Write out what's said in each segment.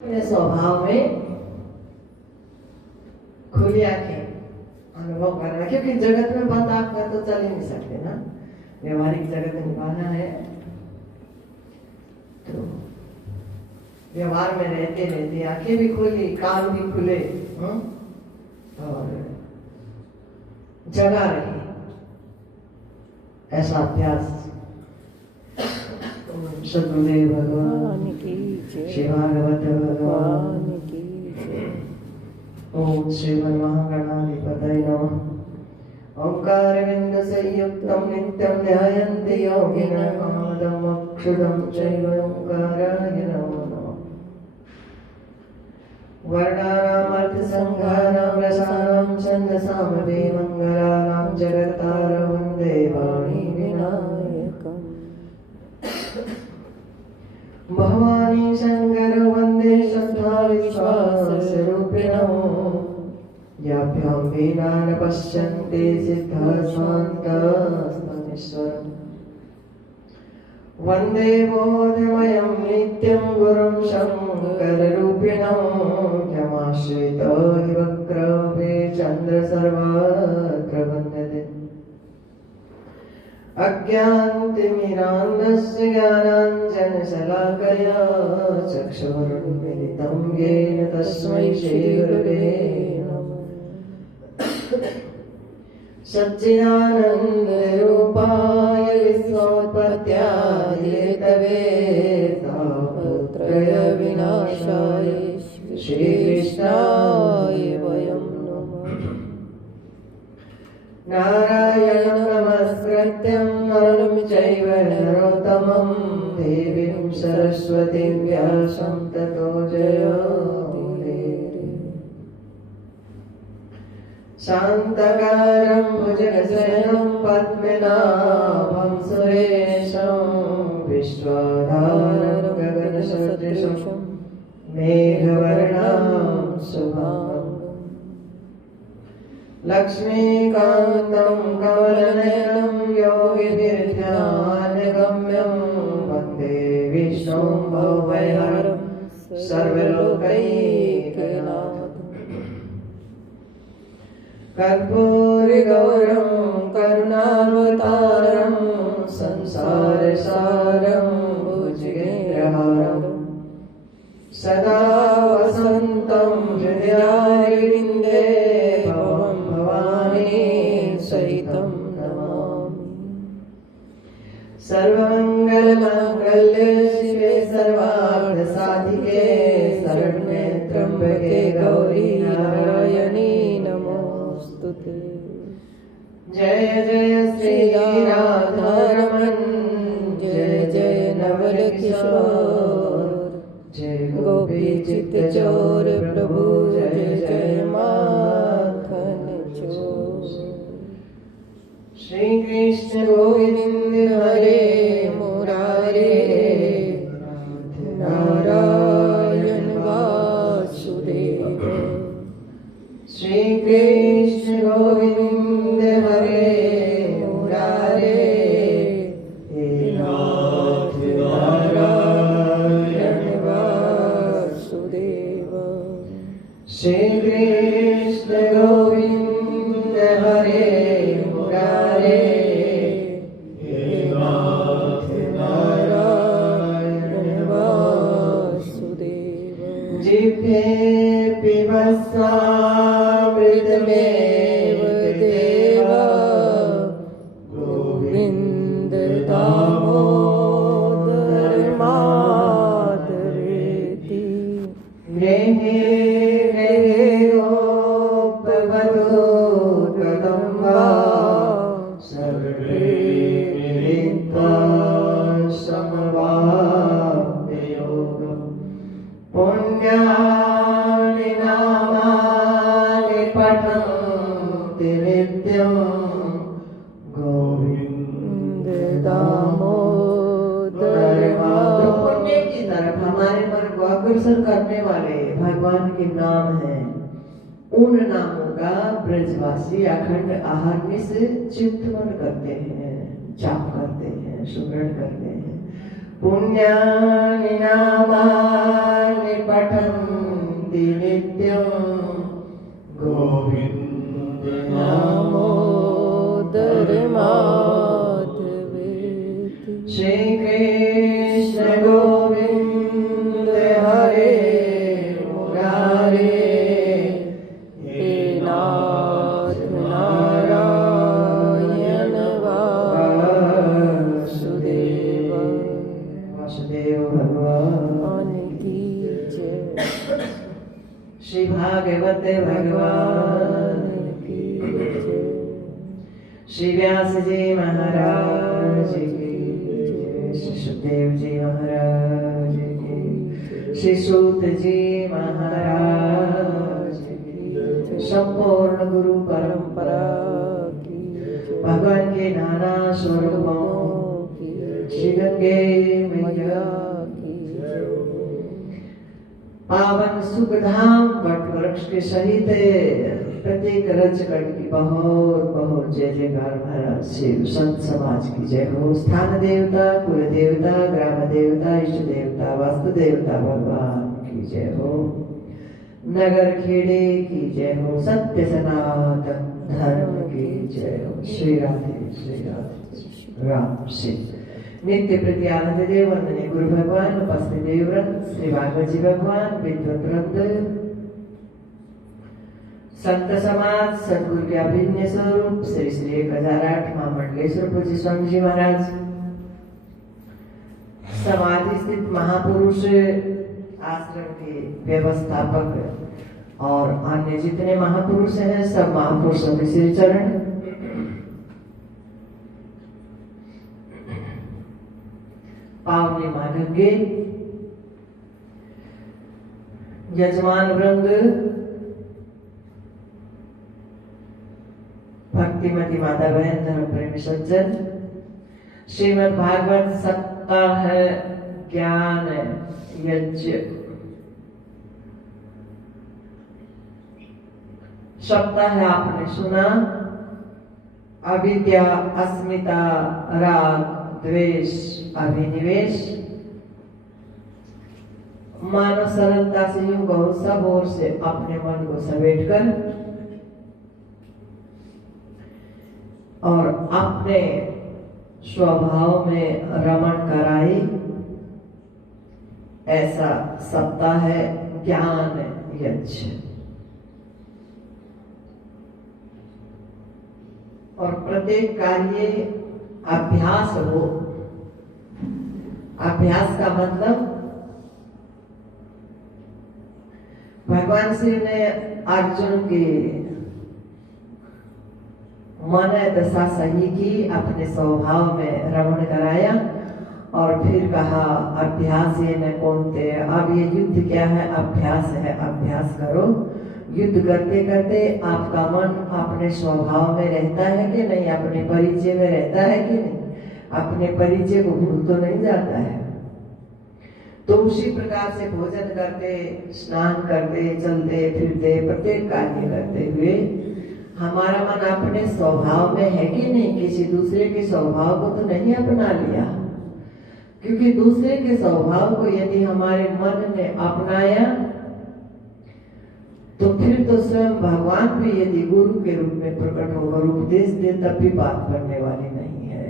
अपने स्वभाव में खुली आंखें अनुभव करना, क्योंकि जगत में बंद आंख में तो चल ही नहीं सकते ना, व्यवहारिक जगत में निभाना है। तो व्यवहार में रहते रहते आंखें भी खुली, कान भी खुले और जगा रही, ऐसा अभ्यास सद्गुरुदेव भगवान की जय, श्री भागवत भगवान की जय। ओम श्रीमन महागणाधिपतये नमः। ओंकारविंद संयुक्तं नित्यं ध्यायन्ति योगिनः कामदं मोक्षदं चैव ओंकाराय नमो नमः। वर्णानामर्थसंघानां रसानां छन्दसामपि मङ्गलानां जगत्तारं वन्दे वाणीविनायकम्। भवानी शंकर वंदे श्रद्धा विश्वासरूपिणो, याभ्यां वीणा न पश्यन्ते सिद्धा स्वान्तस्तमीश्वर। वंदे बोधमयं नित्यं गुरुं शङ्कररूपिणो, यमाश्रितो हि वक्रवे चन्द्र सर्वत्र वन्दते। अज्ञानतिमिरान्धस्य ज्ञानाञ्जनशलाकया चक्षुरुन्मिलितं येन तस्मै श्रीगुरवे नमः। सच्चिदानन्दरूपाय विश्वोत्पत्त्यादिहेतवे तापत्रय विनाशाय श्रीकृष्णाय वयं नमः। नारायणं नमस्कृत्यं नरं चैव नरोत्तमं, देवीं सरस्वतीं व्यासं ततो जयमुदीरये। शान्तकारं भुजगशयनं पद्मनाभं सुरेशं, विश्वाधारं गगनसदृशं मेघवर्णं शुभांगं। लक्ष्मीकान्तं कमलनयनं योगिभिर्ध्यानगम्यं, वन्दे विष्णुं भवभयहरं सर्वलोकैकनाथं। कर्पूरगौरं करुणावतारं, संसारसारं भुजगेन्द्रहारं, सदा वसन्तं हृदयारविन्दे भवं भवानी सहितं नमामि। सर्वमङ्गलमाङ्गल्ये शिवे सर्वार्थसाधिके, शरण्ये त्र्यम्बके गौरी नारायणी नमोस्तुते। जय जय श्री राधारमण, जय जय नवल किशोर, जय गोपी चित्त चोर प्रभु, जय जय माखन चोर। श्री कृष्ण गोविंद हरे मुरारे, नारायण वासुदेव। श्री कृष्ण गोविंद हरे मुरारे, नाथ नारायण वासुदेव। श्री कृष्ण गोविंद हरे मुरारे, नाथ नारायण वासुदेव। जिह्वे पिबस्वामृतमेव देवा, गोविन्द दामोदर माधवेति। गृहे गृहे गोपवधू कदम्बा, सर्वे मिलित्वा समवाप्ययोगम्। पुण्यानि नामानि पठन्ति नित्यं, गोविन्द दामोदर माधव। पुण्य की तरफ हमारे मन को अग्रसर करने वाले भगवान के नाम हैं। उन नामों का ब्रजवासी अखंड आहार से चिंतन करते हैं, जाप करते हैं, सुमरण करते हैं। पुण्यानि नामानि पठन्ति गोविंद दामोदर माधवेति। श्री कृष्ण गोविंद हरे मुरारे, हे नाथ नारायण वासुदेव। वासुदेव भगवान की जय। श्री भागवते भगवान की जय। श्री व्यास जी महाराज की जय। श्री सुखदेव जी महाराज की, श्री सूत जी महाराज की, संपूर्ण गुरु परंपरा की भगवान के नाना स्वरूपों की श्री गंगे मैया की पावन सुखधाम वट वृक्ष के सहित प्रत्येक रजगढ़ की बहुत बहुत जय जयकार महाराज शिव संत समाज की जय हो। स्थान देवता, कुल देवता, ग्राम देवता, इष्ट देवता, वास्तु देवता भगवान की जय हो। नगर खेड़े की जय हो। सत्य सनातन धर्म की जय हो। श्री राधे राम सिंह। नित्य प्रति आनंद देव वंदनीय गुरु भगवान, उपस्थित देवव्रत, श्री भागवत जी भगवान, विद्वत वृंद, संत समाज, सदगुरु के अभिन्न स्वरूप श्री श्री 1008 महामंडलेश्वर पूज्य स्वामी जी महाराज, समाधि स्थित महापुरुष, आश्रम के व्यवस्थापक और अन्य जितने महापुरुष हैं, सब महापुरुषों के श्री चरण, पावनी माँ गंगे, यजमान वृंद, भक्तिमती माता बहन, धर्म प्रेमी सज्जन, श्रीमद् भागवत सप्ताह ज्ञान यज्ञ सप्ताह आपने सुना। अविद्या, अस्मिता, राग, द्वेष, अभिनिवेश, मानव सरलता से युग और सब ओर से अपने मन को समेटकर और अपने स्वभाव में रमण कराई, ऐसा सप्ताह है ज्ञान यज्ञ। और प्रत्येक कार्य अभ्यास हो। अभ्यास का मतलब भगवान श्री ने अर्जुन की मन दशा सही की, अपने स्वभाव में रमण कराया और फिर कहा अभ्यास ये न कौनते। अब ये युद्ध क्या है? अभ्यास है। अभ्यास करो। युद्ध करते करते आपका मन अपने स्वभाव में रहता है कि नहीं, अपने परिचय में रहता है कि नहीं, अपने परिचय को भूल तो नहीं जाता है। तो उसी प्रकार से भोजन करते, स्नान करते, चलते फिरते, प्रत्येक कार्य करते हुए हमारा मन अपने स्वभाव में है कि नहीं, किसी दूसरे के स्वभाव को तो नहीं अपना लिया। क्योंकि दूसरे के स्वभाव को यदि हमारे मन ने अपनाया तो फिर तो स्वयं भगवान भी यदि गुरु के रूप में प्रकट होकर उपदेश दे तब भी बात करने वाली नहीं है।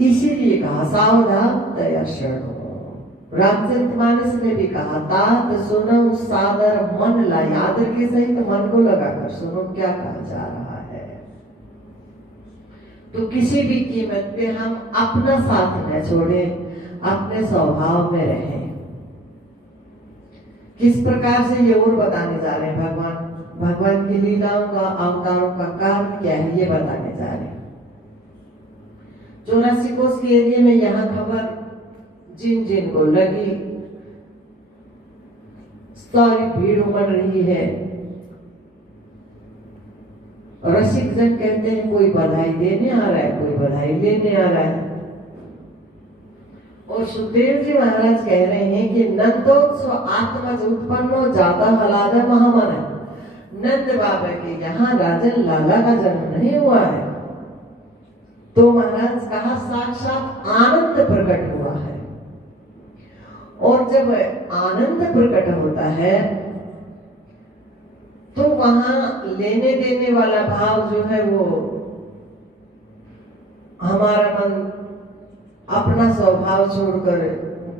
इसीलिए कहा सावधान तया शरणो। रामचरितमानस में भी कहा तात सुनो सादर मन लाई। आदर के सहित मन को लगाकर सुनो क्या कहा जा रहा है। तो किसी भी कीमत पे हम अपना साथ न छोड़े, अपने स्वभाव में रहें। किस प्रकार से ये और बताने जा रहे हैं भगवान। भगवान की लीलाओं का, अवतारों का कारण क्या है ये बताने जा रहे हैं। 84 कोस के एरिया में यहाँ खबर जिन जिन को लगी, सारी भीड़ उमड़ रही है। रसिक जन कहते हैं कोई बधाई देने आ रहा है, कोई बधाई लेने आ रहा है। और सुखदेव जी महाराज कह रहे हैं कि नंदोत्सव आत्मज उत्पन्नो जाता हलाद महामन है। नंद बाबा के यहाँ राजन लाला का जन्म नहीं हुआ है। तो महाराज कहा साक्षात आनंद प्रकट हुआ है। और जब आनंद प्रकट होता है तो वहां लेने देने वाला भाव जो है वो हमारा मन अपना स्वभाव छोड़कर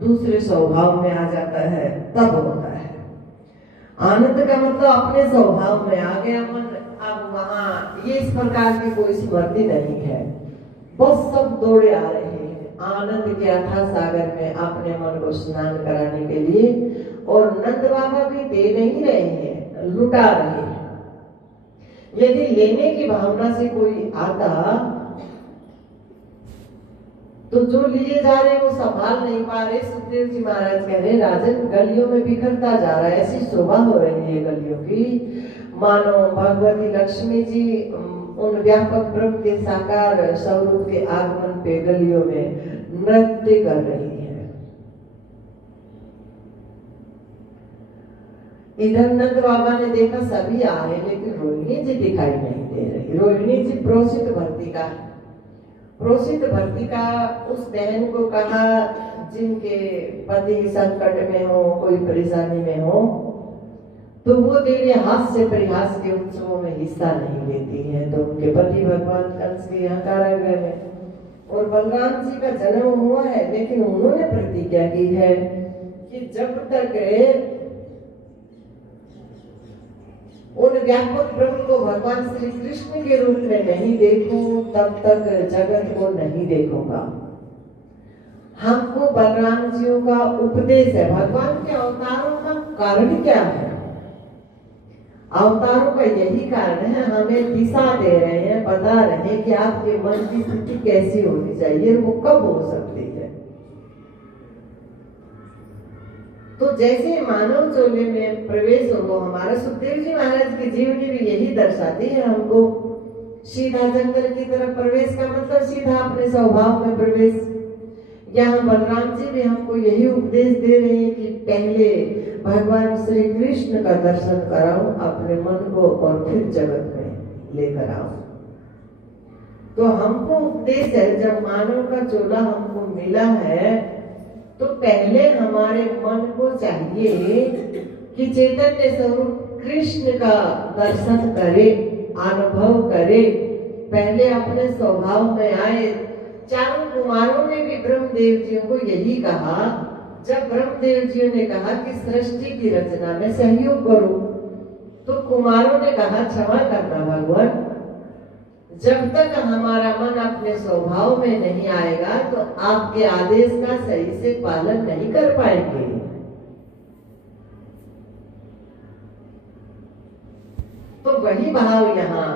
दूसरे स्वभाव में आ जाता है, तब होता है। आनंद का मतलब अपने स्वभाव में आ गया मन। अब वहां ये इस प्रकार की कोई स्मृति नहीं है, बस सब दौड़े आ रहे हैं आनंद के अथाह सागर में अपने मन को स्नान कराने के लिए। और नंद बाबा भी दे नहीं रहे हैं, लुटा रहे हैं। यदि लेने की भावना से कोई आता तो जो लिए जा रहे वो संभाल नहीं पा रहे। सुखदेव जी महाराज कह रहे राजन गलियों में बिखरता जा रहा है, ऐसी शोभा हो रही है गलियों की, मानो भगवती लक्ष्मी जी उन व्यापक ब्रह्म के साकार स्वरूप के आगमन पे गलियों में नृत्य कर रही है। इधर नंद बाबा ने देखा सभी आ रहे, लेकिन रोहिणी जी दिखाई नहीं दे रही। रोहिणी जी प्रोसित भर्तिका, प्रोसित भर्तिका उस बहन को कहा जिनके पति संकट में हो, कोई परेशानी में हो, तो वो देवी हास्य परिहास के उत्सवों में हिस्सा नहीं लेती है। तो उनके पति भगवान कंस के यहाँ कारागृह में और बलराम जी का जन्म हुआ है, लेकिन उन्होंने प्रतिज्ञा की है कि जब तक उन व्यापक ब्रह्म को भगवान श्री कृष्ण के रूप में नहीं देखूं, तब तक जगत को नहीं देखूंगा। हमको बलराम जियों का उपदेश है। भगवान के अवतारों का कारण क्या है? अवतारों का यही कारण है, हमें दिशा दे रहे हैं, बता रहे हैं कि आपके मन की स्थिति कैसी होनी चाहिए, वो कब हो सकती है। तो जैसे मानव चोले में प्रवेश होगा हमारा, सुखदेव जी महाराज की जीवनी भी यही दर्शाती है हमको। सीधा जंगल की तरफ प्रवेश का मतलब सीधा अपने स्वभाव में प्रवेश। यहाँ बलराम जी भी हमको यही उपदेश दे रहे हैं कि पहले भगवान श्री कृष्ण का दर्शन कराओ अपने मन को और फिर जगत में लेकर आओ। तो हमको उपदेश है, जब मानव का चोला हमको मिला है तो पहले हमारे मन को चाहिए कि चैतन्य स्वरूप कृष्ण का दर्शन करे, अनुभव करे, पहले अपने स्वभाव में आए। चारों कुमारों ने भी ब्रह्मदेव जी को यही कहा। जब ब्रह्मदेव जी ने कहा कि सृष्टि की रचना में सहयोग करो, तो कुमारों ने कहा क्षमा करना भगवान, जब तक हमारा मन अपने स्वभाव में नहीं आएगा तो आपके आदेश का सही से पालन नहीं कर पाएंगे। तो वही भाव यहाँ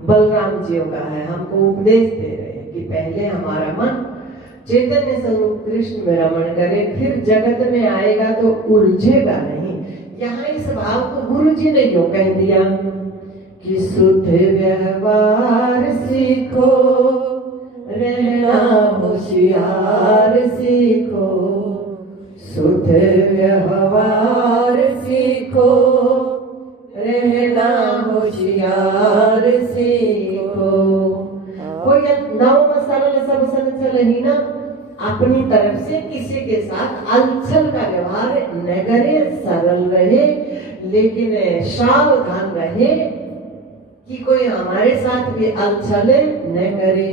बलराम जी का है, हमको उपदेश दे रहे हैं कि पहले हमारा मन चैतन्य स्वरूप कृष्ण में रमण करे, फिर जगत में आएगा तो उलझेगा नहीं। यहाँ इस भाव को गुरु जी ने क्यों कह दिया कि शुद्ध व्यवहार सीखो, रहना होशियार सीखो, शुद्ध व्यवहार सीखो, रहना होशियार सीखो। कोई नव सरल सब संचल ही ना अपनी तरफ से किसी के साथ अलछल का व्यवहार न करे, सरल रहे, लेकिन सावधान रहे कि कोई हमारे साथ भी अलछल न करे।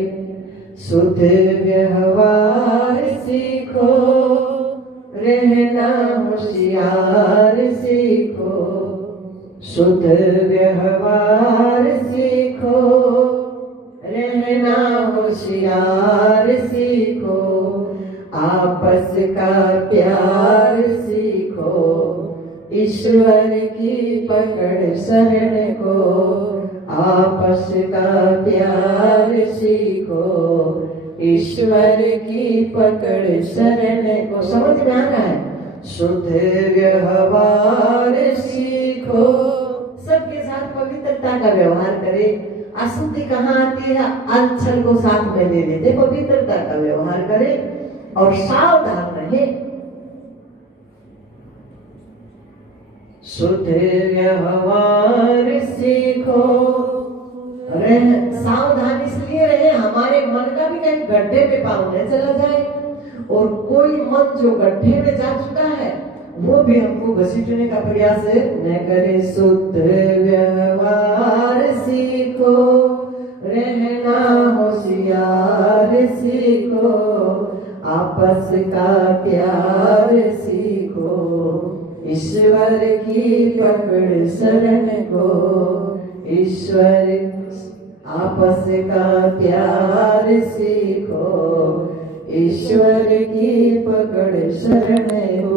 शुद्ध व्यवहार सीखो, रहना होशियार सीखो, शुद्ध व्यवहार सीखो, रहना होशियार सीखो, आपस का प्यार सीखो, ईश्वर की पकड़ शरण को, आपस का प्यार सीखो, ईश्वर की पकड़ शरण को। समझ में आ रहा है? शुद्ध व्यवहार सीखो, सबके साथ पवित्रता का व्यवहार करे। अशुद्धि कहाँ आती है? अलछल को साथ में ले लेते। पवित्रता का व्यवहार करे और सावधान रहे। शुद्ध व्यवहार सीखो, सावधान इसलिए रहे हमारे मन का भी कहीं गड्ढे में पाँव न चला जाए। और कोई मन जो गड्ढे में जा चुका है वो भी हमको घसीटने का प्रयास न करे। शुद्ध व्यवहार सीखो, रहना होशियार सीखो, आपस का प्यार सीखो, ईश्वर की पकड़ शरण को, ईश्वर आपस का प्यार सीखो, ईश्वर की पकड़ शरण को।